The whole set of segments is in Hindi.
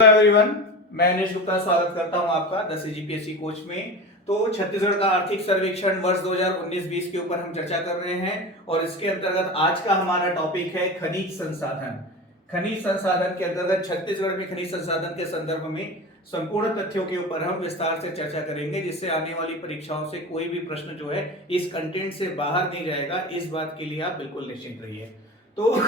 हेलो एवरीवन, मैं अनिश गुप्ता स्वागत करता हूं आपका 10 जीपीएससी कोच में। तो छत्तीसगढ़ का आर्थिक सर्वेक्षण वर्ष 2019-20 के ऊपर हम चर्चा कर रहे हैं और इसके अंतर्गत आज का हमारा टॉपिक है खनिज संसाधन। खनिज संसाधन के अंतर्गत छत्तीसगढ़ में खनिज संसाधन के संदर्भ में संपूर्ण तथ्यों के ऊपर हम विस्तार से चर्चा करेंगे, जिससे आने वाली परीक्षाओं से कोई भी प्रश्न जो है इस कंटेंट से बाहर नहीं जाएगा। इस बात के लिए आप बिल्कुल निश्चिंत रहिए। तो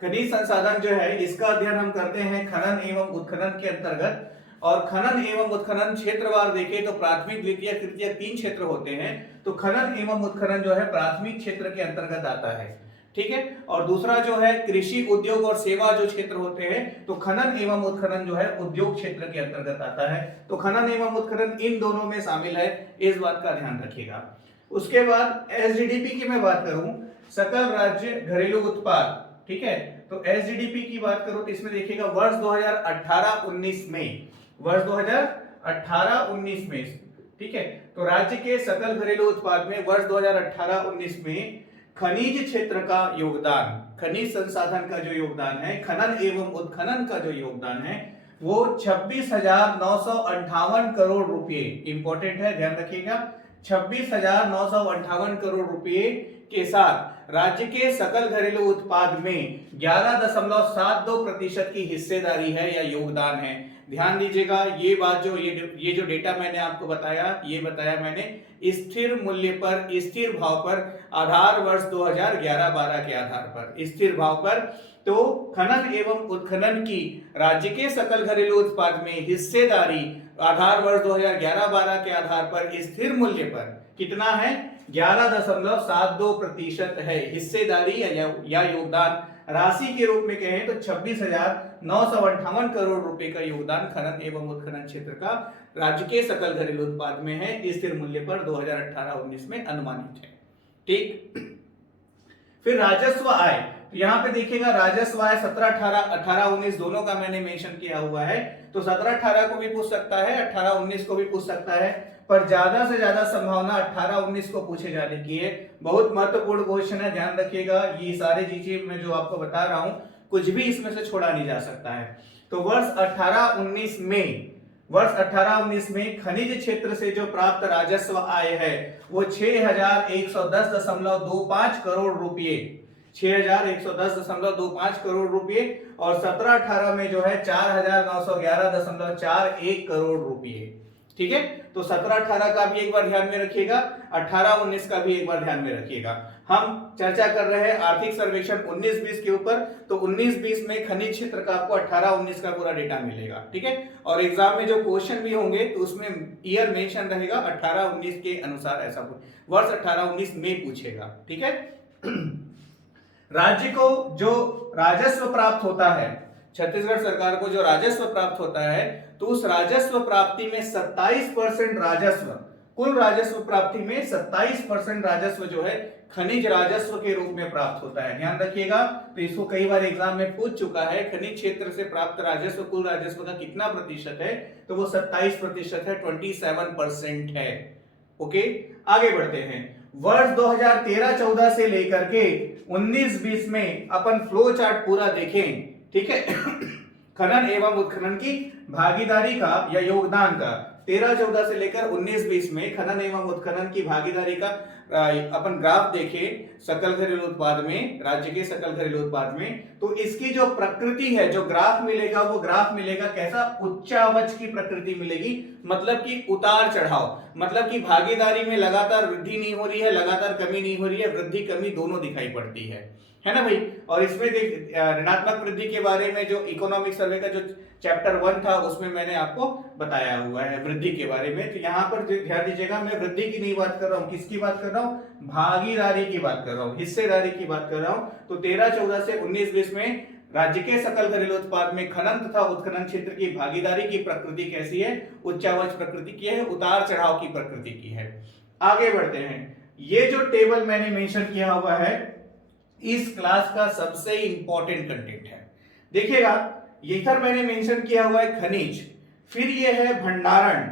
खनिज संसाधन जो है इसका अध्ययन हम करते हैं खनन एवं उत्खनन के अंतर्गत। और खनन एवं उत्खनन क्षेत्रवार देखें तो प्राथमिक, द्वितीय, तृतीय 3 क्षेत्र होते हैं। तो खनन एवं उत्खनन जो है प्राथमिक क्षेत्र के अंतर्गत आता है, ठीक है। और दूसरा जो है कृषि, उद्योग और सेवा जो क्षेत्र होते हैं, तो खनन एवं उत्खनन जो है उद्योग क्षेत्र के अंतर्गत आता है। तो खनन एवं उत्खनन इन दोनों में शामिल है, इस बात का ध्यान रखिएगा। उसके बाद एसजीडीपी की मैं बात करूं, सकल राज्य घरेलू उत्पाद, ठीक है। तो एसजीडीपी की बात करो तो इसमें देखिएगा वर्ष 2018-19 में, वर्ष 2018-19 में, ठीक है। तो राज्य के सकल घरेलू उत्पाद में वर्ष 2018-19 में खनिज क्षेत्र का योगदान, खनिज संसाधन का जो योगदान है, खनन एवं उत्खनन का जो योगदान है, वो 26,958 करोड़ रुपए, इंपॉर्टेंट है, ध्यान रखिएगा। 26,958 करोड़ रुपए के साथ राज्य के सकल घरेलू उत्पाद में 11.72% की हिस्सेदारी है या योगदान है। ध्यान दीजिएगा, ये बात जो ये जो डेटा मैंने आपको बताया, ये बताया मैंने स्थिर मूल्य पर, स्थिर भाव पर, आधार वर्ष 2011-12 के आधार पर, स्थिर भाव पर। तो खनन एवं उत्खनन की राज्य के सकल घरेलू उत्पाद में हिस्सेदारी आधार वर्ष 2011-12 के आधार पर स्थिर मूल्य पर कितना है? 11.72% है हिस्सेदारी या योगदान। राशि के रूप में कहें तो 26,958 करोड़ रुपए का योगदान खनन एवं उत्खनन क्षेत्र का राज्य के सकल घरेलू उत्पाद में है, स्थिर मूल्य पर 2018-19 में अनुमानित है, ठीक। फिर राजस्व आय, यहां पे देखिएगा राजस्व आय 17-18, 18-19 दोनों का मैंने मेंशन किया हुआ है। तो 17-18 को भी पूछ सकता है, 18-19 को भी पूछ सकता है, पर ज्यादा से ज्यादा संभावना 18-19 को पूछे जाने की है। बहुत महत्वपूर्ण क्वेश्चन है, ध्यान रखिएगा। ये सारे चीजें मैं जो आपको बता रहा हूं, कुछ भी इसमें से छोड़ा नहीं जा सकता है। तो वर्ष 18-19 में, वर्ष 18-19 में खनिज क्षेत्र से जो प्राप्त राजस्व आय है वो 6,110.25 करोड़ रुपए, 6,110.25 करोड़ रुपए। और 17-18 में जो है 4,911.41 करोड़ रुपए, ठीक है। तो 17-18 का भी एक बार ध्यान में रखिएगा, 18-19 का भी एक बार ध्यान में रखिएगा। हम चर्चा कर रहे हैं आर्थिक सर्वेक्षण 19-20 के ऊपर। तो 19-20 में खनिज क्षेत्र का आपको 18-19 का पूरा डेटा मिलेगा, ठीक है। और एग्जाम में जो क्वेश्चन भी होंगे तो उसमें ईयर मेंशन रहेगा 18-19 के अनुसार, ऐसा वर्ष 18-19 में पूछेगा, ठीक है। राज्य को जो राजस्व प्राप्त होता है, छत्तीसगढ़ सरकार को जो राजस्व प्राप्त होता है, तो उस राजस्व प्राप्ति में 27% राजस्व, कुल राजस्व प्राप्ति में 27% राजस्व जो है खनिज राजस्व के रूप में प्राप्त होता है। ध्यान रखिएगा, तो इसको कई बार एग्जाम में पूछ चुका है, खनिज क्षेत्र से प्राप्त राजस्व कुल राजस्व का कितना प्रतिशत है? तो वो 27% है, 27% है। ओके, आगे बढ़ते हैं। वर्ष 2013-14 से लेकर के 19-20 में अपन फ्लो चार्ट पूरा देखें, ठीक है। खनन एवं उत्खनन की भागीदारी का या योगदान का 13-14 से लेकर 19-20 में खनन एवं उत्खनन की भागीदारी का अपन ग्राफ देखें सकल घरेलू उत्पाद में, राज्य के सकल घरेलू उत्पाद में। तो इसकी जो प्रकृति है, जो ग्राफ मिलेगा, वो ग्राफ मिलेगा कैसा? उच्चावच की प्रकृति मिलेगी, मतलब कि उतार चढ़ाव, मतलब कि भागीदारी में लगातार वृद्धि नहीं हो रही है, लगातार कमी नहीं हो रही है, वृद्धि कमी दोनों दिखाई पड़ती है ना भाई। और इसमें देख ऋणात्मक वृद्धि के बारे में जो इकोनॉमिक सर्वे का जो चैप्टर 1 था उसमें मैंने आपको बताया हुआ है वृद्धि के बारे में। तो यहाँ पर ध्यान दीजिएगा, मैं वृद्धि की नहीं बात कर रहा हूँ, किसकी बात कर रहा हूँ? भागीदारी की बात कर रहा हूँ, हिस्सेदारी की बात कर रहा हूँ। तो 13-14 से 19-20 में राज्य के सकल घरेलू उत्पाद में खनन तथा उत्खनन क्षेत्र की भागीदारी की प्रकृति कैसी है? उच्चावच प्रकृति की है, उतार चढ़ाव की प्रकृति की है। आगे बढ़ते हैं। ये जो टेबल मैंने मेंशन किया हुआ है इस क्लास का सबसे इंपॉर्टेंट कंटेंट है। देखिएगा, इधर मैंने मेंशन किया हुआ है खनिज, फिर ये है भंडारण,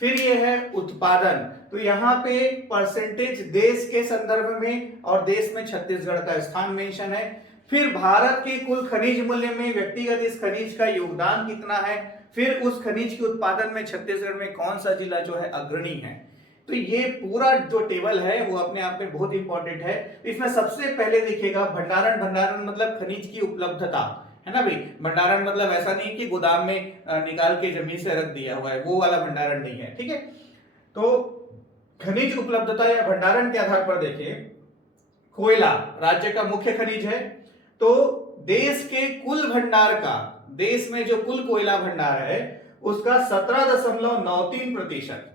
फिर ये है उत्पादन। तो यहाँ पे परसेंटेज देश के संदर्भ में और देश में छत्तीसगढ़ का स्थान मेंशन है। फिर भारत के कुल खनिज मूल्य में व्यक्तिगत इस खनिज का योगदान कितना है, फिर उस खनिज के उत्पादन में छत्तीसगढ़ में कौन सा जिला जो है अग्रणी है। तो ये पूरा जो टेबल है वो अपने आप में बहुत इंपॉर्टेंट है। इसमें सबसे पहले देखिएगा भंडारण, भंडारण मतलब खनिज की उपलब्धता, है ना भाई। भंडारण मतलब ऐसा नहीं कि गोदाम में निकाल के जमीन से रख दिया हुआ है, वो वाला भंडारण नहीं है, ठीक है। तो खनिज उपलब्धता या भंडारण के आधार पर देखिए, कोयला राज्य का मुख्य खनिज है, तो देश के कुल भंडार का, देश में जो कुल कोयला भंडार है उसका 17.93%।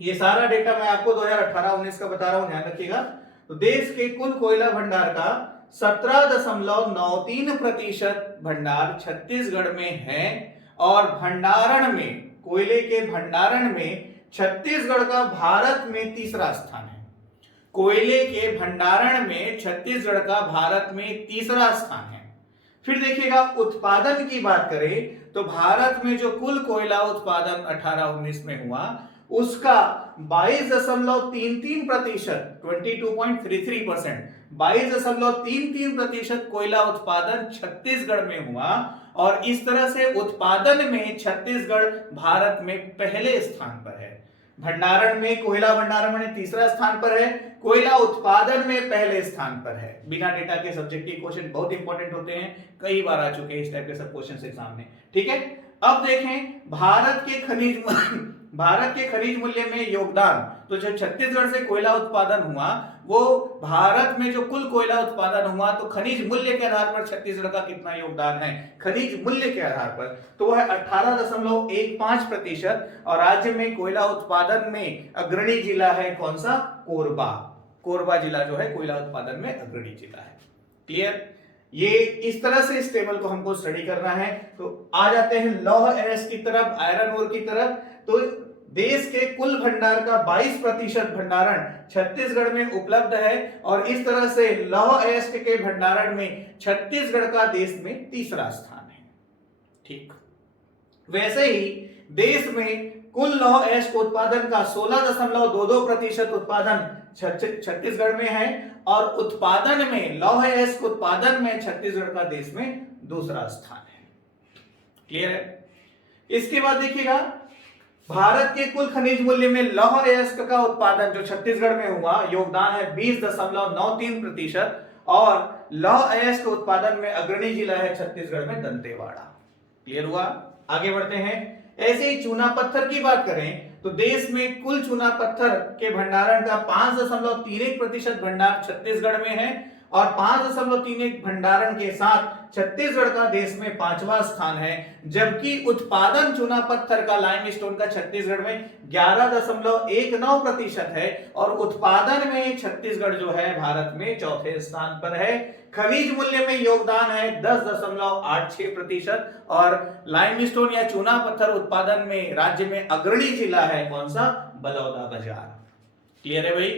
ये सारा डेटा मैं आपको 2018-19 का बता रहा हूं, ध्यान रखिएगा। तो देश के कुल कोयला भंडार का 17.93% भंडार छत्तीसगढ़ में है, और भंडारण में, कोयले के भंडारण में छत्तीसगढ़ का भारत में तीसरा स्थान है। कोयले के भंडारण में छत्तीसगढ़ का भारत में तीसरा स्थान है। फिर देखिएगा उत्पादन की बात करें तो भारत में जो कुल कोयला उत्पादन 18-19 में हुआ उसका 22.33%, 22.33%, 22.33% कोयला उत्पादन छत्तीसगढ़ में हुआ, और इस तरह से उत्पादन में छत्तीसगढ़ भारत में पहले स्थान पर है। भंडारण में, कोयला भंडारण में तीसरा स्थान पर है, कोयला उत्पादन में पहले स्थान पर है। बिना डेटा के सब्जेक्टिव क्वेश्चन बहुत इंपॉर्टेंट होते हैं, कई बार आ चुके हैं इस टाइप के सब क्वेश्चन एग्जाम में, ठीक है। अब देखें भारत के खनिज मूल्य में योगदान, तो जब छत्तीसगढ़ से कोयला उत्पादन हुआ, वो भारत में जो कुल कोयला उत्पादन हुआ, तो खनिज मूल्य के आधार पर छत्तीसगढ़ का कितना योगदान है, खनिज मूल्य के आधार पर, तो वह 18.15%। और राज्य में कोयला उत्पादन में अग्रणी जिला है कौन सा, कोरबा। कोरबा जिला जो है कोयला उत्पादन में अग्रणी जिला है। क्लियर। ये इस तरह से इस टेबल को हमको स्टडी करना है। तो आ जाते हैं लौह एस की तरफ, आयरन ओर की तरफ। तो देश के कुल भंडार का 22% भंडारण छत्तीसगढ़ में उपलब्ध है, और इस तरह से लौह अयस्क के भंडारण में छत्तीसगढ़ का देश में तीसरा स्थान है। ठीक, वैसे ही देश में कुल लौह अयस्क उत्पादन का 16.22% उत्पादन छत्तीसगढ़ में है, और उत्पादन में, लौह अयस्क उत्पादन में छत्तीसगढ़ का देश में दूसरा स्थान है। क्लियर है। इसके बाद देखिएगा भारत के कुल खनिज मूल्य में लौह अयस्क का उत्पादन जो छत्तीसगढ़ में हुआ, योगदान है 20.93%, और लौह अयस्क उत्पादन में अग्रणी जिला है छत्तीसगढ़ में दंतेवाड़ा। क्लियर हुआ। आगे बढ़ते हैं। ऐसे ही चूना पत्थर की बात करें तो देश में कुल चूना पत्थर के भंडारण का 5.31% भंडार छत्तीसगढ़ में है, और 5.31 भंडारण के साथ छत्तीसगढ़ का देश में 5वां स्थान है। जबकि उत्पादन चूना पत्थर का, लाइमस्टोन का छत्तीसगढ़ में 11.19% है, और उत्पादन में छत्तीसगढ़ जो है भारत में चौथे स्थान पर है। खनिज मूल्य में योगदान है 10.86%, और लाइमस्टोन या चूना पत्थर उत्पादन में राज्य में अग्रणी जिला है कौन सा, बलौदाबाजार। क्लियर है भाई।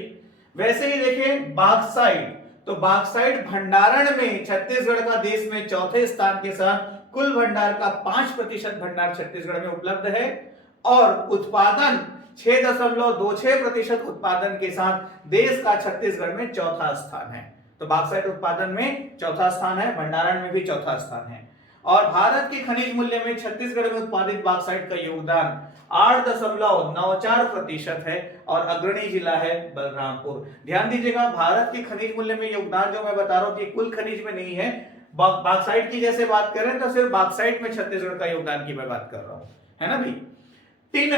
वैसे ही देखें बॉक्साइट, तो बॉक्साइट भंडारण में छत्तीसगढ़ का देश में चौथे स्थान के साथ कुल भंडार का 5% भंडार छत्तीसगढ़ में उपलब्ध है, और उत्पादन 6.26% उत्पादन के साथ देश का छत्तीसगढ़ में चौथा स्थान है। तो बॉक्साइट उत्पादन में चौथा स्थान है, भंडारण में भी चौथा स्थान है। और भारत के खनिज मूल्य में छत्तीसगढ़ में उत्पादित बॉक्साइट का योगदान 8.94% है, और अग्रणी जिला है बलरामपुर। ध्यान दीजिएगा, भारत के खनिज मूल्य में योगदान जो मैं बता रहा हूं कि कुल खनिज में नहीं है, बॉक्साइट की जैसे बात करें तो सिर्फ बॉक्साइट में छत्तीसगढ़ का योगदान की मैं बात कर रहा हूं, है ना भाई। टिन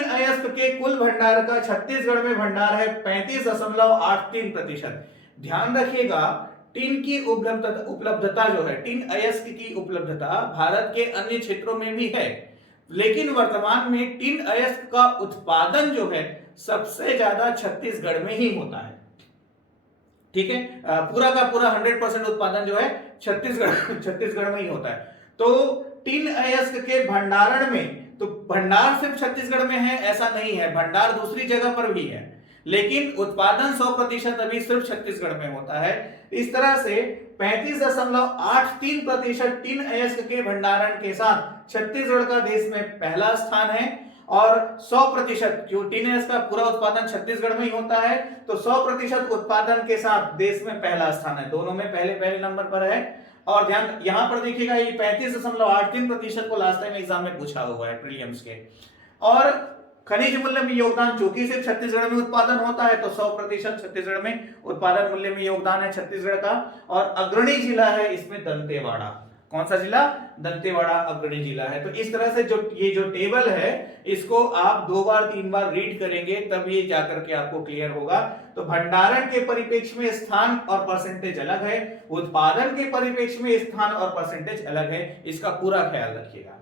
अयस्क के कुल भंडार का छत्तीसगढ़ में भंडार है 35.83%। ध्यान रखिएगा, टिन की उपलब्धता जो है, टिन अयस्क की उपलब्धता भारत के अन्य क्षेत्रों में भी है, लेकिन वर्तमान में टिन अयस्क का उत्पादन जो है सबसे ज्यादा छत्तीसगढ़ में ही होता है। ठीक है, पूरा का पूरा 100% उत्पादन जो है छत्तीसगढ़ में ही होता है। तो टिन अयस्क के भंडारण में, तो भंडार सिर्फ छत्तीसगढ़ में है ऐसा नहीं है, भंडार दूसरी जगह पर भी है, लेकिन उत्पादन 100% अभी सिर्फ छत्तीसगढ़ में होता है। इस तरह से 35.83% टिन अयस्क के भंडारण के साथ छत्तीसगढ़ का देश में पहला स्थान है, और 100% क्यों टीनेस का पूरा उत्पादन छत्तीसगढ़ में ही होता है, तो 100% उत्पादन के साथ देश में पहला स्थान है, दोनों में पहले पहले नंबर पर है। और ध्यान यहां पर देखिएगा ये 35.83% को लास्ट टाइम एग्जाम में पूछा हुआ है प्रीलिम्स के। और खनिज मूल्य में योगदान, चूंकि सिर्फ छत्तीसगढ़ में उत्पादन होता है तो 100% छत्तीसगढ़ में उत्पादन मूल्य में योगदान है छत्तीसगढ़ का। और अग्रणी जिला है इसमें दंतेवाड़ा। कौन सा जिला? दंतेवाड़ा अग्रणी जिला है। तो इस तरह से ये जो टेबल है इसको आप 2 बार 3 बार रीड करेंगे तब ये जाकर के आपको क्लियर होगा। तो भंडारण के परिप्रेक्ष्य में स्थान और परसेंटेज अलग है, उत्पादन के परिप्रेक्ष्य में स्थान और परसेंटेज अलग है, इसका पूरा ख्याल रखिएगा।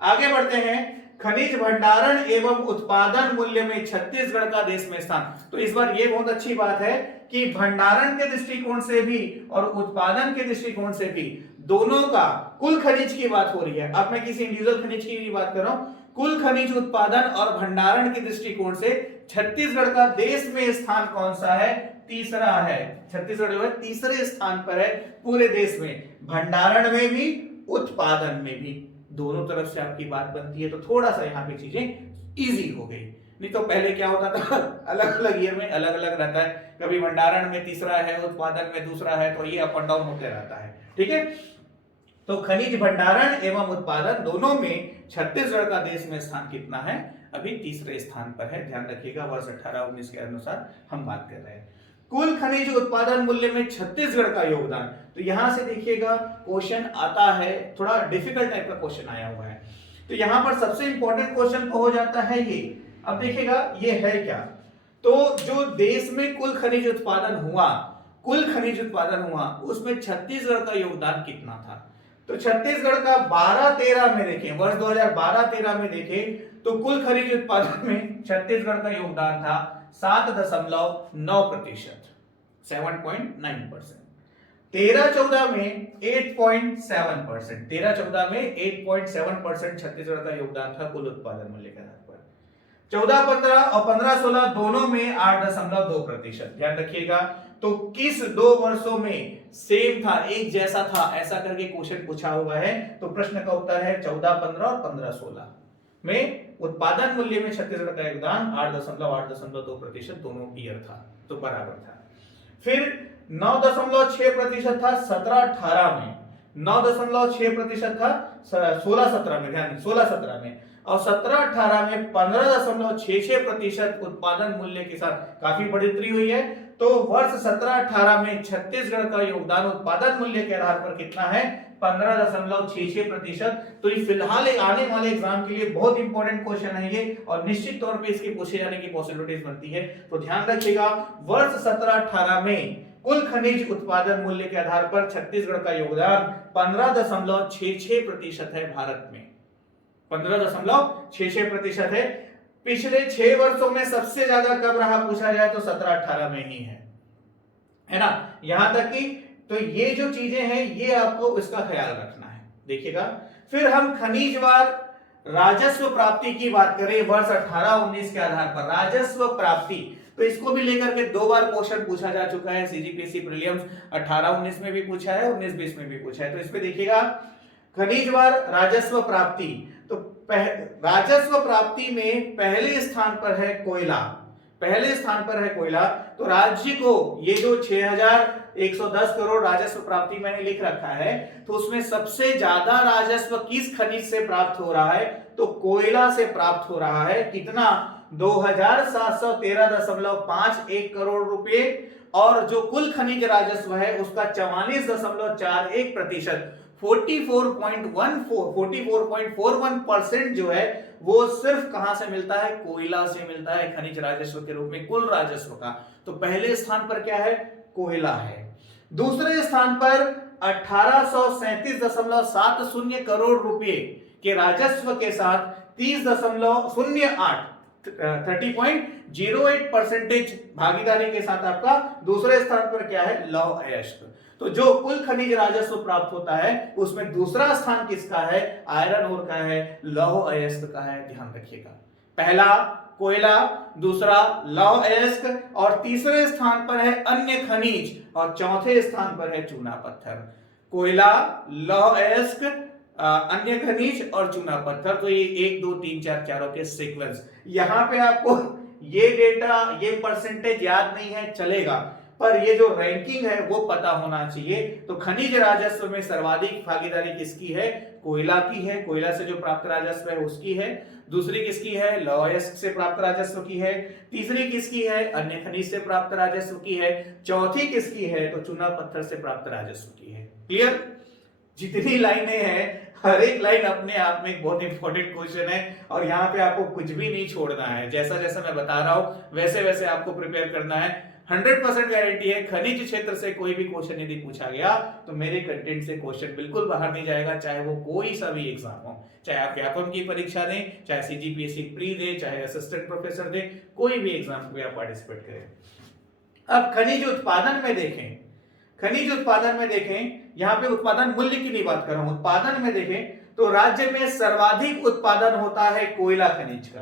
आगे बढ़ते हैं, खनिज भंडारण एवं उत्पादन मूल्य में छत्तीसगढ़ का देश में स्थान। तो इस बार ये बहुत अच्छी बात है कि भंडारण के दृष्टिकोण से भी और उत्पादन के दृष्टिकोण से भी दोनों का कुल खनिज की बात हो रही है। अब मैं किसी इंडिविजुअल खनिज की भी बात कर रहा हूं। कुल खनिज उत्पादन और भंडारण के दृष्टिकोण से छत्तीसगढ़ का देश में स्थान कौन सा है? तीसरा है। छत्तीसगढ़ जो है तीसरे स्थान पर है पूरे देश में, भंडारण में भी उत्पादन में भी, दोनों तरफ से आपकी बात बनती है। तो थोड़ा सा यहाँ पे चीजें इजी हो गई, नहीं तो पहले क्या होता था अलग अलग ईयर में अलग अलग रहता है, कभी भंडारण में तीसरा है, उत्पादन में दूसरा है, तो ये अप एंड डाउन होते रहता है। ठीक है, तो खनिज भंडारण एवं उत्पादन दोनों में छत्तीसगढ़ का देश में स्थान कितना है? अभी तीसरे स्थान पर है। ध्यान रखिएगा, वर्ष 18-19 के अनुसार हम बात कर रहे हैं। कुल खनिज उत्पादन मूल्य में छत्तीसगढ़ का योगदान। तो यहां से देखिएगा क्वेश्चन आता है, थोड़ा डिफिकल्ट टाइप का क्वेश्चन आया हुआ है। तो यहां पर सबसे इंपॉर्टेंट क्वेश्चन हो जाता है ये। अब देखिएगा ये है क्या, तो जो देश में कुल खनिज उत्पादन हुआ, उसमें छत्तीसगढ़ का योगदान कितना था? तो छत्तीसगढ़ का 12-13 में देखें, वर्ष 2012-13 में देखें तो कुल खनिज उत्पादन में छत्तीसगढ़ का योगदान था 7.9%, 7.9%। 13-14 में 8.7%, 13-14 में 8.7% छत्तीसगढ़ का योगदान था कुल उत्पादन मूल्य के आधार पर। 14-15 और 15-16 दोनों में 8.2%। ध्यान रखिएगा, तो किस 2 वर्षों में सेम था, एक जैसा था, ऐसा करके क्वेश्चन पूछा हुआ है। तो प्रश्न का उत्तर है 14-15 और 15-16 में उत्पादन मूल्य में छत्तीसगढ़ का योगदान 8.2% दोनों ईयर था, तो बराबर था। फिर 9.6% था 17-18 में, 9.6% था 16-17 में, ध्यान 16-17 में, और 17-18 में 15.66% उत्पादन मूल्य के साथ काफी बढ़ोतरी हुई है। तो वर्ष 17-18 में छत्तीसगढ़ का योगदान उत्पादन मूल्य के आधार पर कितना है? 15.66%। तो ये फिलहाल आने वाले एग्जाम के लिए बहुत इंपॉर्टेंट क्वेश्चन है ये, और निश्चित तौर पे इसके पूछे जाने की पॉसिबिलिटीज बनती है। तो ध्यान रखिएगा, वर्ष 17-18 में कुल खनिज उत्पादन मूल्य के आधार पर छत्तीसगढ़ का योगदान 15.66% है भारत में, 15.66% है। पिछले 6 वर्षों में सबसे ज्यादा कब रहा पूछा जाए तो 17-18 में ही है ना। यहां तक कि तो ये जो चीजें हैं ये आपको इसका ख्याल रखना है। देखिएगा, फिर हम खनिजवार राजस्व प्राप्ति की बात करें वर्ष 18-19 के आधार पर, राजस्व प्राप्ति, तो इसको भी लेकर के 2 बार क्वेश्चन पूछा जा चुका है सीजीपीएससी प्रीलिम्स, 18-19 में भी पूछा है, 19-20 में भी पूछा है। तो इसमें देखिएगा खनिजवार राजस्व प्राप्ति, तो राजस्व प्राप्ति में पहले स्थान पर है कोयला, पहले स्थान पर है कोयला। तो राज्य को ये जो 6,110 करोड़ राजस्व प्राप्ति मैंने लिख रखा है, तो उसमें सबसे ज्यादा राजस्व किस खनिज से प्राप्त हो रहा है? तो कोयला से प्राप्त हो रहा है। कितना? 2,713.51 करोड़ रुपए, और जो कुल खनिज राजस्व है उसका 44.41%, 44.41% जो है वो सिर्फ कहां से मिलता है? कोयला से मिलता है खनिज राजस्व के रूप में, कुल राजस्व का। तो पहले स्थान पर क्या है? कोयला है। दूसरे स्थान पर 1837.70 करोड़ रुपए के राजस्व के साथ 30.08% भागीदारी के साथ आपका दूसरे स्थान पर क्या है? लौह अयस्क। तो जो कुल खनिज राजस्व प्राप्त होता है उसमें दूसरा स्थान किसका है? आयरन ओर का है, लौह अयस्क का है। ध्यान रखिएगा, पहला कोयला, दूसरा लौह अयस्क, और तीसरे स्थान पर है अन्य खनिज, और चौथे स्थान पर है चूना पत्थर। कोयला, लौह अयस्क, अन्य खनिज और चूना पत्थर। तो ये 1 2 3 4 चारों के सीक्वेंस। यहाँ पे आपको ये डेटा, ये परसेंटेज याद नहीं है चलेगा, पर ये जो रैंकिंग है वो पता होना चाहिए। तो खनिज राजस्व में सर्वाधिक भागीदारी किसकी है? कोयला की है। कोयला से जो प्राप्त राजस्व है उसकी है। दूसरी किसकी है? लौह अयस्क से प्राप्त राजस्व की है। तीसरी किसकी है? अन्य खनिज से प्राप्त राजस्व की है। चौथी किसकी है? तो चूना पत्थर से प्राप्त राजस्व की है। क्लियर? जितनी लाइनें हैं, हर एक लाइन अपने आप में एक बहुत इंपॉर्टेंट क्वेश्चन है, और यहाँ पे आपको कुछ भी नहीं छोड़ना है। जैसा जैसा मैं बता रहा हूं वैसे वैसे आपको प्रिपेयर करना है। 100% गारंटी है, खनिज क्षेत्र से कोई भी क्वेश्चन यदि पूछा गया तो मेरे कंटेंट से क्वेश्चन बिल्कुल बाहर नहीं जाएगा, चाहे वो कोई सा भी एग्जाम हो। चाहे आप व्यापम की परीक्षा दें, चाहे सीजीपीएससी प्री दे, चाहे असिस्टेंट प्रोफेसर दे, कोई भी एग्जाम को आप पार्टिसिपेट करें। अब खनिज उत्पादन में देखें, खनिज उत्पादन में देखें, यहां पे उत्पादन मूल्य की नहीं बात कर रहा हूं, उत्पादन में देखें तो राज्य में सर्वाधिक उत्पादन होता है कोयला खनिज का।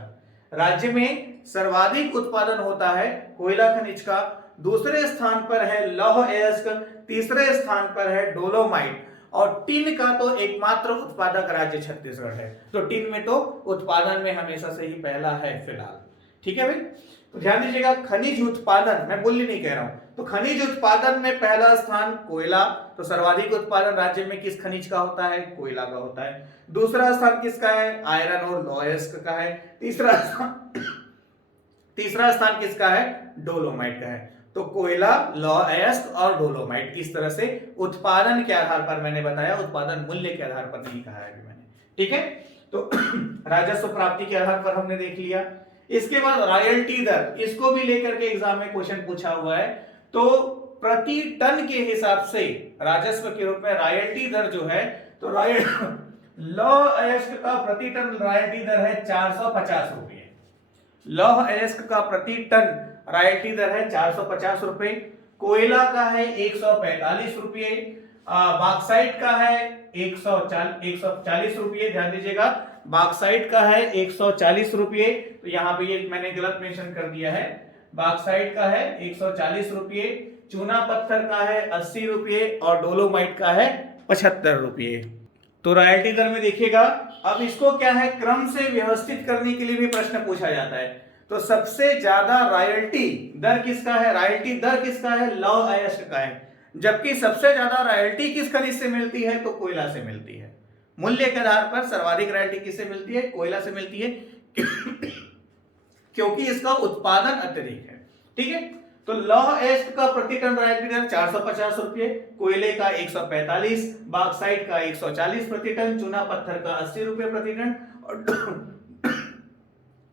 राज्य में सर्वाधिक उत्पादन होता है कोयला खनिज का। दूसरे स्थान पर है लौह अयस्क, तीसरे स्थान पर है डोलोमाइट, और टिन का तो एकमात्र उत्पादक राज्य छत्तीसगढ़ है। तो टिन में तो उत्पादन में हमेशा से ही पहला है फिलहाल। ठीक है भाई, तो ध्यान दीजिएगा, खनिज उत्पादन, मैं मूल्य नहीं कह रहा हूं, तो खनिज उत्पादन में पहला स्थान कोयला, तो सर्वाधिक उत्पादन राज्य में किस खनिज का होता है? कोयला का होता है। दूसरा स्थान किसका है? आयरन और लौह अयस्क का है। तीसरा स्थान किसका है? डोलोमाइट का है। तो कोयला, लौह अयस्क और डोलोमाइट, इस तरह से उत्पादन के आधार पर मैंने बताया, उत्पादन मूल्य के आधार पर नहीं कहा है अभी मैंने। ठीक है, तो राजस्व प्राप्ति के आधार पर हमने देख लिया। इसके बाद रॉयल्टी दर, इसको भी लेकर के एग्जाम में क्वेश्चन पूछा हुआ है। तो प्रति टन के हिसाब से राजस्व के रूप में रॉयल्टी दर जो है, तो लौह अयस्क का प्रति टन रॉयल्टी दर है 450 रुपये। लौह अयस्क का प्रति टन रॉयल्टी दर है 450 रुपये। कोयला का है 145 रुपये। बॉक्साइट का है 140 रुपये। ध्यान दीजिएगा, बॉक्साइट का है 140 रुपये। तो यहाँ पे ये मैंने गलत मेंशन कर दिया है, बॉक्साइट का है 140 रुपये, चूना पत्थर का है 80 रुपये और डोलोमाइट का है 75 रुपये। तो रॉयल्टी दर में देखिएगा, अब इसको क्या है, क्रम से व्यवस्थित करने के लिए भी प्रश्न पूछा जाता है। तो सबसे ज्यादा रॉयल्टी दर किसका है? रॉयल्टी दर किसका है? लौह अयस्क का है। जबकि सबसे ज्यादा रॉयल्टी किस खनिज से मिलती है? तो कोयला से मिलती है। मूल्य के आधार पर सर्वाधिक रॉयल्टी किससे मिलती है? कोयला से मिलती है, क्योंकि इसका उत्पादन अत्यधिक है। ठीक है, तो लौह अयस्क का प्रति टन रॉयल्टी दर 450 रुपये, कोयले का 145, बॉक्साइट का 140 प्रति टन, चूना पत्थर का 80 रुपये प्रति टन और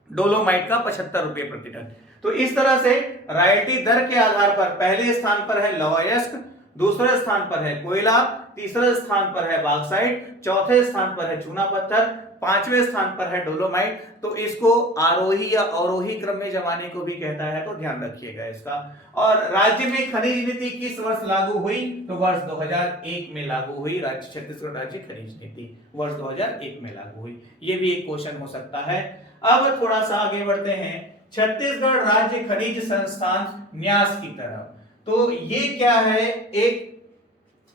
डोलोमाइट का 75 रुपये प्रति टन। तो इस तरह से रॉयल्टी दर के आधार पर पहले स्थान पर है लौह अयस्क, दूसरे स्थान पर है कोयला, तीसरे स्थान पर है बॉक्साइट, चौथे स्थान पर है चूना पत्थर, पांचवें स्थान पर है डोलोमाइट। तो इसको आरोही या अवरोही क्रम में जमाने को भी कहता है, तो ध्यान रखिएगा इसका। और राज्य में खनिज नीति किस वर्ष लागू हुई? तो वर्ष 2001 में लागू हुई। राज्य छत्तीसगढ़ राज्य खनिज नीति वर्ष 2001 में लागू हुई। ये भी एक क्वेश्चन हो सकता है। अब थोड़ा सा आगे बढ़ते हैं, छत्तीसगढ़ राज्य खनिज संस्थान न्यास की तरफ। तो ये क्या है? एक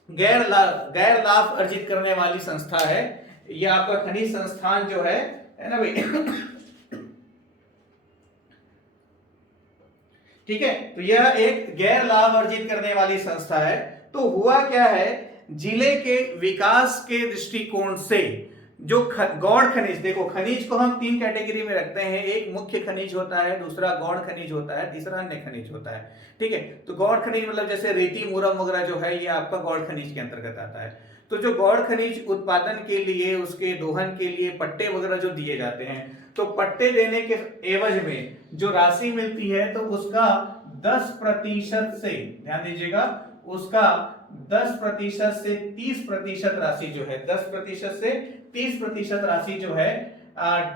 गैर लाभ अर्जित करने वाली संस्था है। ये आपका खनिज संस्थान जो है ना भाई ठीक है, तो यह एक गैर लाभ अर्जित करने वाली संस्था है। तो हुआ क्या है, जिले के विकास के दृष्टिकोण से जो गौड़ खनिज, देखो खनिज को हम 3 कैटेगरी में रखते हैं, एक मुख्य खनिज होता है, दूसरा गौड़ खनिज होता है, तीसरा अन्य खनिज होता है। ठीक है, तो गौड़ खनिज मतलब जैसे रेती मूरम वगैरह जो है, ये आपका गौड़ खनिज के अंतर्गत आता है। तो जो गौड़ खनिज उत्पादन के लिए, उसके दोहन के लिए पट्टे वगैरह जो दिए जाते हैं, तो पट्टे देने के एवज में जो राशि मिलती है, तो उसका 10% से, ध्यान दीजिएगा, उसका 10% से 30% राशि जो है, 10% से 30% राशि जो है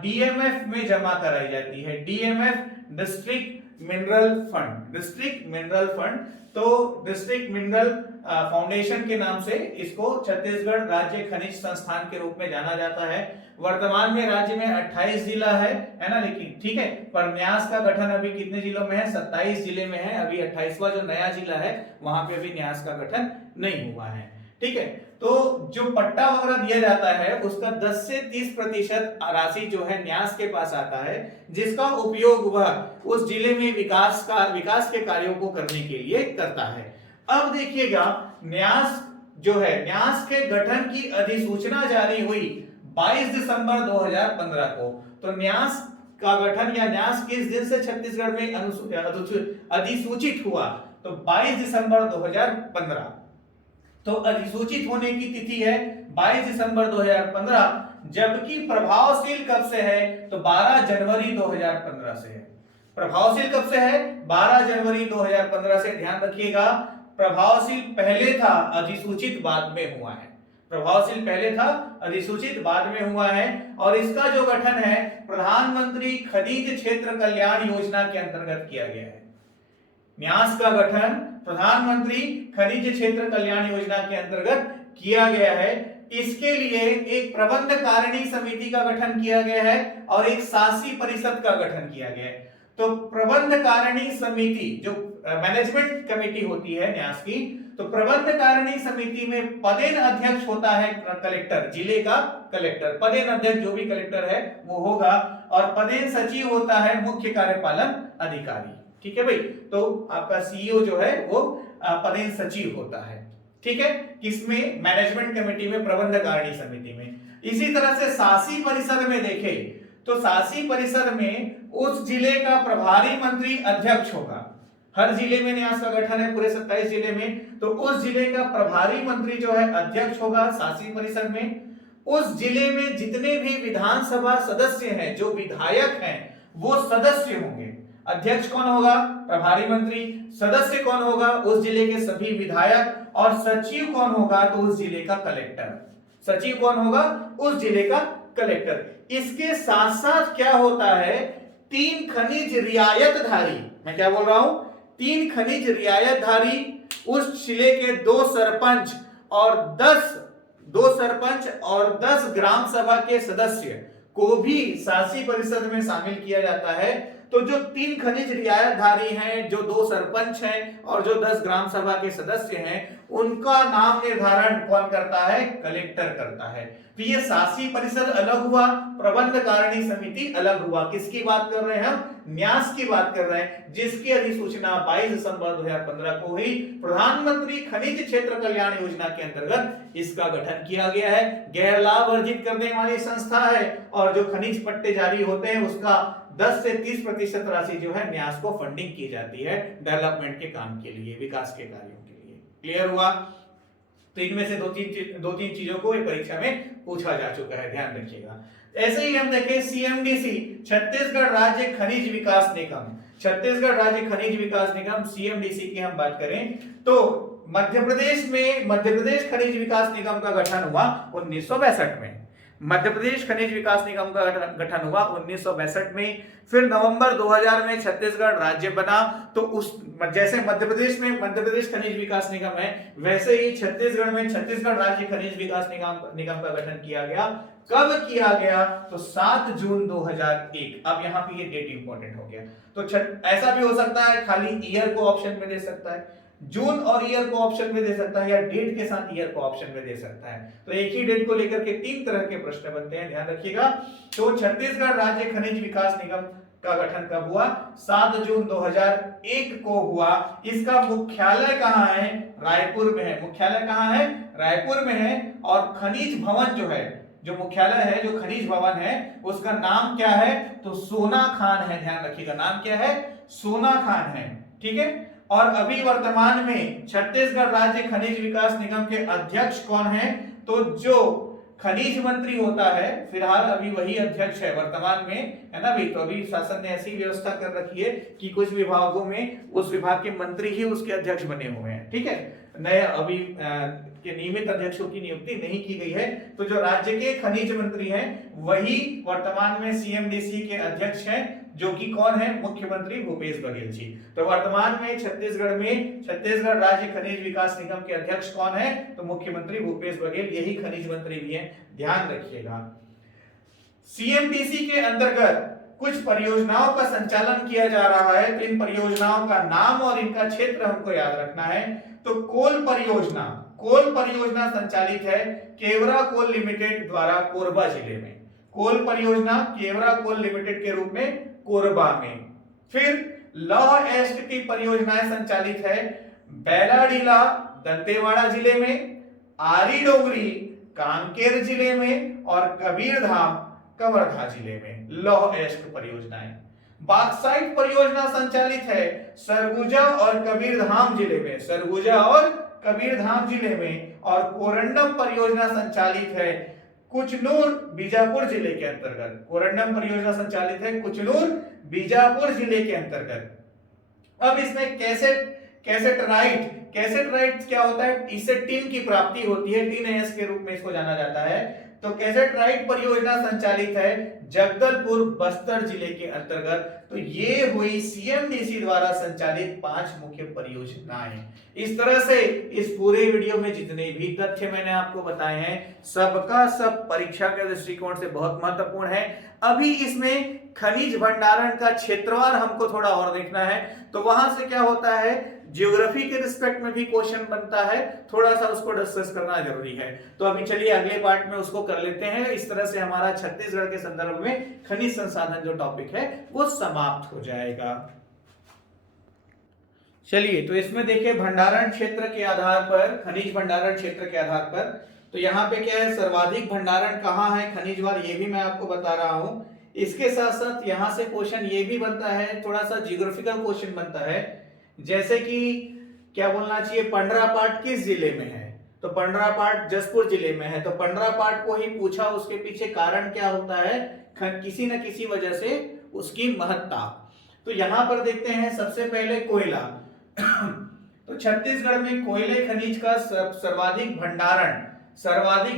डीएमएफ में जमा कराई जाती है। DMF district mineral fund, district mineral fund. तो डिस्ट्रिक्ट मिनरल फाउंडेशन के नाम से इसको छत्तीसगढ़ राज्य खनिज संस्थान के रूप में जाना जाता है। वर्तमान में राज्य में 28 जिला है ना, लेकिन ठीक है, पर न्यास का गठन अभी कितने जिलों में है? 27 जिले में है। अभी 28वां जो नया जिला है वहां पे अभी न्यास का गठन नहीं हुआ है। ठीक है, तो जो पट्टा वगैरह दिया जाता है उसका 10 से 30% राशि जो है न्यास के पास आता है, जिसका उपयोग वह उस जिले में विकास के कार्यों को करने के लिए करता है। अब देखिएगा, न्यास जो है, न्यास के गठन की अधिसूचना जारी हुई 22 दिसंबर 2015 को। तो न्यास का गठन या न्यास किस दिन से छत्तीसगढ़ में अधिसूचित हुआ? तो 22 दिसंबर 2015। तो अधिसूचित होने की तिथि है 22 दिसंबर 2015, जबकि प्रभावशील कब से है? तो 12 जनवरी 2015 से है। प्रभावशील कब से है? 12 जनवरी 2015 से। ध्यान रखिएगा, प्रभावशील पहले था, अधिसूचित बाद में हुआ है। प्रभावशील पहले था, अधिसूचित बाद में हुआ है। और इसका जो गठन है प्रधानमंत्री खनिज क्षेत्र कल्याण योजना के अंतर्गत किया गया है। न्यास का गठन प्रधानमंत्री खनिज क्षेत्र कल्याण योजना के अंतर्गत किया गया है। इसके लिए एक प्रबंध कारिणी समिति का गठन किया गया है और एक शासी परिषद का गठन किया गया है। तो प्रबंध कारिणी समिति जो मैनेजमेंट कमेटी होती है न्यास की, तो प्रबंध कारिणी समिति में पदेन अध्यक्ष होता है कलेक्टर, जिले का कलेक्टर। पदेन अध्यक्ष जो भी कलेक्टर है वो होगा, और पदेन सचिव होता है मुख्य कार्यपालन अधिकारी। ठीक है भाई, तो आपका सीईओ जो है वो पदेन सचिव होता है। ठीक है, किसमें? मैनेजमेंट कमेटी में, प्रबंध कारिणी समिति में। इसी तरह से शासी परिषद में देखें तो शासी परिषद में उस जिले का प्रभारी मंत्री अध्यक्ष होगा। हर जिले में न्यास का गठन है, पूरे 27 जिले में, तो उस जिले का प्रभारी मंत्री जो है अध्यक्ष होगा शासी परिषद में। उस जिले में जितने भी विधानसभा सदस्य हैं, जो विधायक हैं, वो सदस्य होंगे। अध्यक्ष कौन होगा? प्रभारी मंत्री। सदस्य कौन होगा? उस जिले के सभी विधायक। और सचिव कौन होगा? तो उस जिले का कलेक्टर। सचिव कौन होगा? उस जिले का कलेक्टर। इसके साथ साथ क्या होता है, 3 खनिज रियायतधारी, मैं क्या बोल रहा हूं, 3 खनिज रियायतधारी, उस जिले के 2 सरपंच और 10 ग्राम सभा के सदस्य को भी शासी परिषद में शामिल किया जाता है। तो जो 3 खनिज रियायतधारी हैं, जो 2 सरपंच हैं और जो 10 ग्राम सभा के सदस्य हैं, उनका नाम निर्धारण कौन करता है? कलेक्टर करता है। तो ये शासी परिषद अलग हुआ, प्रबंध कारिणी समिति अलग हुआ। किसकी बात कर रहे हैं हम? न्यास की बात कर रहे हैं, जिसकी अधिसूचना 22 दिसंबर 2015 को हुई। प्रधानमंत्री खनिज क्षेत्र कल्याण योजना के अंतर्गत इसका गठन किया गया है। गैर लाभ अर्जित करने वाली संस्था है, और जो खनिज पट्टे जारी होते हैं उसका 10 से 30% राशि जो है न्यास को फंडिंग की जाती है डेवलपमेंट के काम के लिए, विकास के कार्यों के लिए। क्लियर हुआ? तो इनमें से दो तीन चीजों को परीक्षा में पूछा जा चुका है, ध्यान रखिएगा। ऐसे ही हम देखें सीएमडीसी, छत्तीसगढ़ राज्य खनिज विकास निगम। छत्तीसगढ़ राज्य खनिज विकास निगम सीएमडीसी की हम बात करें तो मध्य प्रदेश खनिज विकास निगम का गठन हुआ 1962 में। मध्य प्रदेश खनिज विकास निगम का गठन हुआ 1962 में। फिर नवंबर 2000 में छत्तीसगढ़ राज्य बना। तो उस जैसे मध्य प्रदेश में मध्य प्रदेश खनिज विकास निगम है, वैसे ही छत्तीसगढ़ में छत्तीसगढ़ राज्य खनिज विकास निगम का गठन किया गया। कब किया गया? तो 7 जून 2001। अब यहाँ पे ये डेट इंपॉर्टेंट हो गया। तो ऐसा भी हो सकता है, खाली ईयर को ऑप्शन में दे सकता है, जून और ईयर को ऑप्शन में दे सकता है, या डेट के साथ ईयर को ऑप्शन में दे सकता है। तो एक ही डेट को लेकर के 3 तरह के प्रश्न बनते हैं, ध्यान रखिएगा। तो छत्तीसगढ़ राज्य खनिज विकास निगम का गठन कब हुआ? 7 जून 2001 को हुआ। इसका मुख्यालय कहाँ है? रायपुर में है। मुख्यालय कहाँ है? रायपुर में है। और खनिज भवन जो है, जो मुख्यालय है, जो खनिज भवन है, उसका नाम क्या है? तो सोना खान है। ध्यान रखिएगा, नाम क्या है? सोना खान है। ठीक है। और अभी वर्तमान में छत्तीसगढ़ राज्य खनिज विकास निगम के अध्यक्ष कौन है? तो जो खनिज मंत्री होता है, फिलहाल अभी वही अध्यक्ष है वर्तमान में, है ना भाई। तो अभी शासन ने ऐसी व्यवस्था कर रखी है कि कुछ विभागों में उस विभाग के मंत्री ही उसके अध्यक्ष बने हुए हैं। ठीक है, नए अभी के नियमित अध्यक्षों की नियुक्ति नहीं की गई है। तो जो राज्य के खनिज मंत्री हैं वही वर्तमान में सीएमडीसी के अध्यक्ष हैं, जो कि कौन है? मुख्यमंत्री भूपेश बघेल जी। तो वर्तमान में छत्तीसगढ़ राज्य खनिज विकास निगम के अध्यक्ष कौन है? तो मुख्यमंत्री भूपेश बघेल, यही खनिज मंत्री भी हैं, ध्यान रखिएगा। सीएमडीसी के अंतर्गत कुछ परियोजनाओं का संचालन किया जा रहा है। इन परियोजनाओं का नाम और इनका क्षेत्र हमको याद रखना है। तो कोल परियोजना, कोल परियोजना संचालित है केवरा कोल लिमिटेड द्वारा कोरबा जिले में। कोल परियोजना केवरा कोल लिमिटेड के रूप में कोरबा में। फिर लौह एस्क की परियोजनाएं संचालित है बैलाडीला दंतेवाड़ा जिले में, आरी डोंगरी कांकेर जिले में और कबीरधाम कवर्धा जिले में लौह एस्क परियोजनाएं। बॉक्साइट परियोजना संचालित है सरगुजा और कबीरधाम जिले में, सरगुजा और कबीरधाम जिले में। और कोरंडम परियोजना संचालित है कुचनूर बीजापुर जिले के अंतर्गत। कोरंडम परियोजना संचालित है कुचनूर बीजापुर जिले के अंतर्गत। अब इसमें कैसेटराइट क्या होता है? इससे टिन की प्राप्ति होती है, टिन एस के रूप में इसको जाना जाता है। तो कैसेटराइट परियोजना संचालित है जगदलपुर बस्तर जिले के अंतर्गत। तो ये हुई सीएमडीसी द्वारा संचालित 5 मुख्य परियोजनाएं। इस तरह से इस पूरे वीडियो में जितने भी तथ्य मैंने आपको बताए हैं सबका सब परीक्षा के दृष्टिकोण से बहुत महत्वपूर्ण है। अभी इसमें खनिज भंडारण का क्षेत्रवार हमको थोड़ा और देखना है, तो वहां से क्या होता है ज्योग्राफी के रिस्पेक्ट में भी क्वेश्चन बनता है, थोड़ा सा उसको डिस्कस करना जरूरी है। तो अभी चलिए अगले पार्ट में उसको कर लेते हैं। इस तरह से हमारा छत्तीसगढ़ के संदर्भ में खनिज संसाधन जो टॉपिक है वो समाप्त हो जाएगा। चलिए, तो इसमें देखिए भंडारण क्षेत्र के आधार पर, खनिज भंडारण क्षेत्र के आधार पर, तो यहाँ पे क्या है सर्वाधिक भंडारण कहाँ है खनिजवार, ये भी मैं आपको बता रहा हूं। इसके साथ साथ यहाँ से क्वेश्चन ये भी बनता है, थोड़ा सा जियोग्राफिकल क्वेश्चन बनता है, जैसे कि क्या बोलना चाहिए पंडरा पाठ किस जिले में है, तो पंडरा पाठ जसपुर जिले में है। तो पंडरा पाठ को ही पूछा, उसके पीछे कारण क्या होता है, किसी न किसी वजह से उसकी महत्ता। तो यहां पर देखते हैं सबसे पहले कोयला। तो छत्तीसगढ़ में कोयले खनिज का सर्वाधिक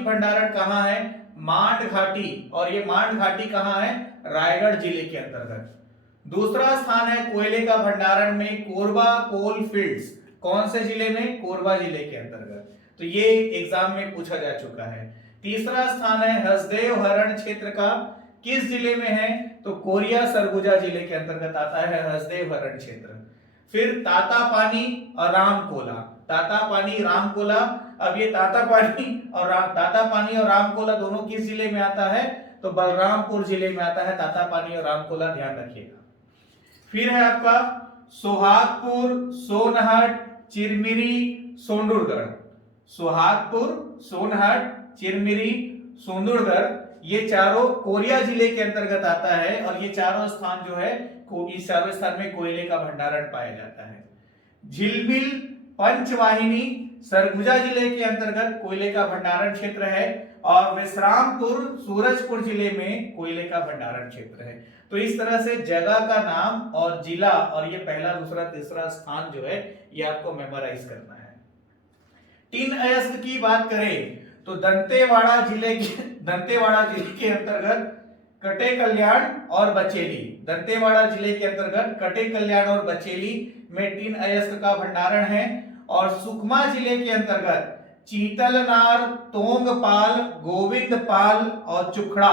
भंडारण कहां है, मांड घाटी। और ये मांड घाटी कहां है, रायगढ़ जिले के अंतर्गत। दूसरा स्थान है कोयले का भंडारण में कोरबा कोल फील्ड्स, कौन से जिले में, कोरबा जिले के अंतर्गत। तो ये एग्जाम में पूछा जा चुका है। तीसरा स्थान है हसदेव हरण क्षेत्र का, किस जिले में है, तो कोरिया सरगुजा जिले के अंतर्गत आता है हसदेव हरण क्षेत्र। फिर तातापानी और रामकोला, तातापानी रामकोला। अब ये तातापानी और रामकोला दोनों किस जिले में आता है, तो बलरामपुर जिले में आता है तातापानी और रामकोला, ध्यान रखिएगा। फिर है आपका सोहागपुर, सोनहट, चिरमिरी, सोंदुरगढ़। सोहागपुर, सोनहट, चिरमिरी, सोंदुरगढ़, ये चारों कोरिया जिले के अंतर्गत आता है। और ये चारों स्थान जो है, इस चारों स्थान में कोयले का भंडारण पाया जाता है। झिलमिल, पंचवाहिनी, सरगुजा जिले के अंतर्गत कोयले का भंडारण क्षेत्र है। और विश्रामपुर, सूरजपुर जिले में कोयले का भंडारण क्षेत्र है। तो इस तरह से जगह का नाम और जिला और ये पहला, दूसरा, तीसरा स्थान जो है ये आपको मेमोराइज करना है। टिन अयस्क की बात करें तो दंतेवाड़ा जिले के अंतर्गत कटे कल्याण और बचेली, दंतेवाड़ा जिले के अंतर्गत कटे कल्याण और बचेली में टिन अयस्क का भंडारण है। और सुकमा जिले के अंतर्गत चीतलनार, तोंगपाल, गोविंदपाल और चुखड़ा,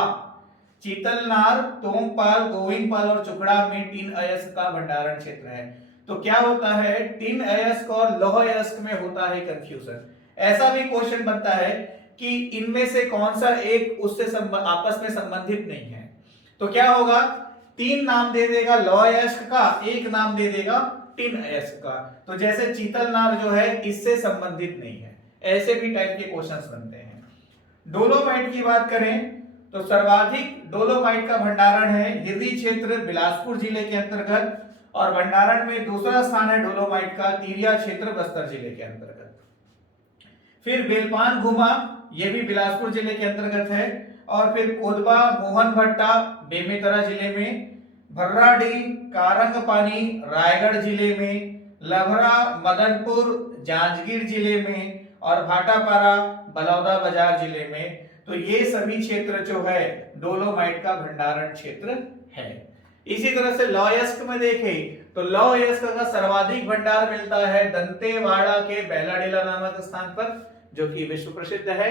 चीतलनार, तोंगपाल, गोविंदपाल और चुखड़ा में टिन अयस्क का भंडारण क्षेत्र है। तो क्या होता है, टिन अयस्क और लौह अयस्क में होता है कंफ्यूजन। ऐसा भी क्वेश्चन बनता है कि इनमें से कौन सा एक उससे आपस में संबंधित नहीं है। तो क्या होगा, 3 नाम दे देगा लौह अयस्क का, 1 नाम दे देगा टिन अयस्क का। तो जैसे चीतलनार जो है इससे संबंधित नहीं है, ऐसे भी टाइप के क्वेश्चंस बनते हैं। डोलोमाइट की बात करें तो सर्वाधिक डोलोमाइट का भंडारण है हिर्री क्षेत्र, बिलासपुर जिले के अंतर्गत। और भंडारण में दूसरा स्थान है डोलोमाइट का तिरिया क्षेत्र, बस्तर जिले के अंतर्गत। फिर बेलपान घुमा, यह भी बिलासपुर जिले के अंतर्गत है। और फिर कोदबा, मोहन भट्टा, बेमेतरा जिले में। भर्राडी, कारंगपानी, रायगढ़ जिले में। लभरा, मदनपुर, जांजगीर जिले में। और भाटापारा, बलौदा बाजार जिले में। तो ये सभी क्षेत्र जो है डोलोमाइट का भंडारण क्षेत्र है। इसी तरह से लौह अयस्क में देखें तो लौह अयस्क का सर्वाधिक भंडार मिलता है दंतेवाड़ा के बैलाडीला नामक स्थान पर, जो कि विश्व प्रसिद्ध है।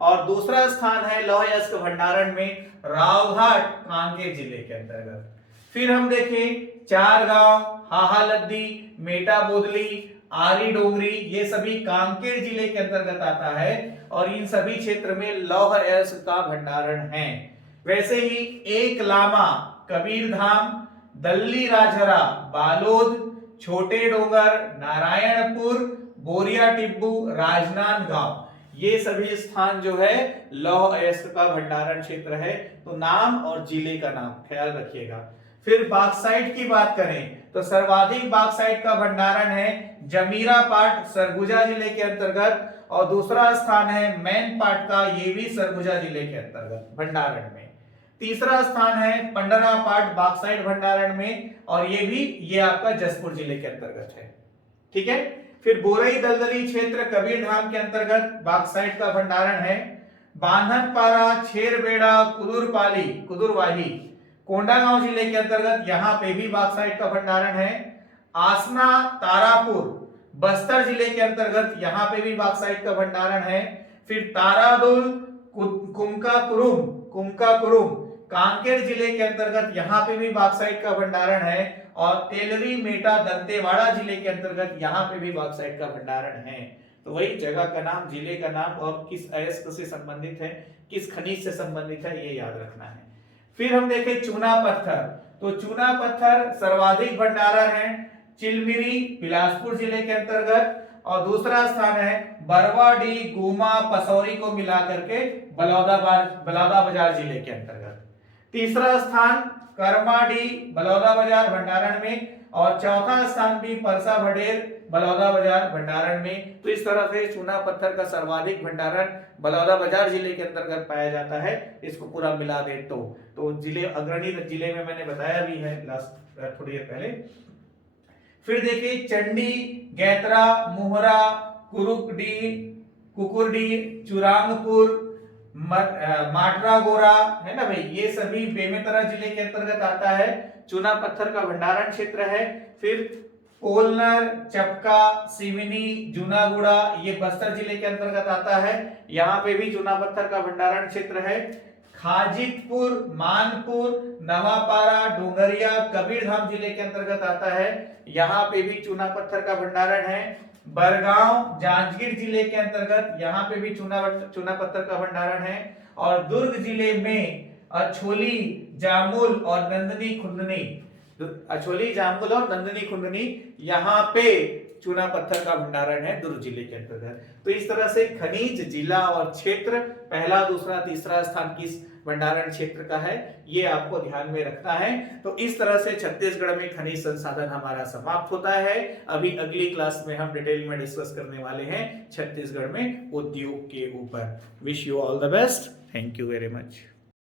और दूसरा स्थान है लौह अयस्क भंडारण में रावघाट, कांकेर जिले के अंतर्गत। फिर हम देखें चार गांव, हाहालद्दी, मेटा बोदली, आरी डोंगरी, ये सभी कांकेर जिले के अंतर्गत आता है और इन सभी क्षेत्र में लौह अयस्क का भंडारण है। वैसे ही एक लामा, कबीरधाम, दल्ली राजहरा, बालोद, छोटे डोंगर, नारायणपुर, बोरिया टिब्बू, राजनांदगांव, ये सभी स्थान जो है लौह अयस्क का भंडारण क्षेत्र है। तो नाम और जिले का नाम ख्याल रखिएगा। फिर बॉक्साइट की बात करें तो सर्वाधिक बॉक्साइट का भंडारण है जमीरा पाट, सरगुजा जिले के अंतर्गत, और दूसरा स्थान है मैन पाट का, ये भी सरगुजा जिले के अंतर्गत भंडारण में। तीसरा स्थान है पंडरा पाट बॉक्साइट भंडारण में, और ये आपका जसपुर जिले के अंतर्गत है। ठीक है। फिर बोरई दलदली क्षेत्र कबीरधाम के अंतर्गत बॉक्साइट का भंडारण है। बांधनपारा, छेरबेड़ा, कुदुरवाही, कोंडागांव जिले के अंतर्गत, यहां पे भी बॉक्साइट का भंडारण है। आसना, तारापुर, बस्तर जिले के अंतर्गत, यहां पे भी बॉक्साइट का भंडारण है। फिर तारादुल, कुमकाकुरुम, कांकेर जिले के अंतर्गत, यहां पे भी बॉक्साइट का भंडारण है। और तेलरी मेटा, दंतेवाड़ा जिले के अंतर्गत, यहां पे भी बॉक्साइट का भंडारण है। तो वही जगह का नाम, जिले का नाम और किस अयस्क से संबंधित है, किस खनिज से संबंधित है, ये याद रखना है। फिर हम देखें चूना पत्थर, तो चूना पत्थर सर्वाधिक भंडारण है चिलमिरी, बिलासपुर जिले के अंतर्गत, और दूसरा स्थान है बरवाडी, गुमा, पसौरी को मिलाकर के बलौदाबाजार जिले के अंतर्गत। तीसरा स्थान करमाडी, बलौदाबाजार भंडारण में, और चौथा स्थान भी परसा भडेर, बलौदाबाजार भंडारण में। तो इस तरह से चूना पत्थर का सर्वाधिक भंडारण बलौदाबाजार जिले के अंतर्गत पाया जाता है। इसको पूरा मिला दे तो जिले, अग्रणी जिले में मैंने बताया भी है लास्ट थोड़ी देर पहले। फिर देखिए चंडी, गैतरा, मुहरा, कुकुरडी, चुरांगपुर, माटरा गोरा, है ना भाई, ये सभी बेमेतरा जिले के अंतर्गत आता है। चूना पत्थर का भंडारण क्षेत्र है। फिर कोलनर, चपका, सिवनी, जूनागुड़ा, ये बस्तर जिले के अंतर्गत आता है, यहाँ पे भी चूना पत्थर का भंडारण क्षेत्र है। खाजितपुर, मानपुर, नवापारा, डोंगरिया, कबीरधाम जिले के अंतर्गत आता है, यहाँ पे भी चूना पत्थर का भंडारण है। बरगांव, जांजगीर जिले के अंतर्गत, यहाँ पे भी चूना पत्थर का भंडारण है। और दुर्ग जिले में अछोली, जामुल और नंदनी खुंदनी, यहाँ पे चूना पत्थर का भंडारण है दुर्ग जिले के अंतर्गत। तो इस तरह से खनिज, जिला और क्षेत्र, पहला, दूसरा, तीसरा स्थान किस भंडारण क्षेत्र का है, ये आपको ध्यान में रखना है। तो इस तरह से छत्तीसगढ़ में खनिज संसाधन हमारा समाप्त होता है। अभी अगली क्लास में हम डिटेल में डिस्कस करने वाले हैं छत्तीसगढ़ में उद्योग के ऊपर। Wish you all the best. Thank you very much.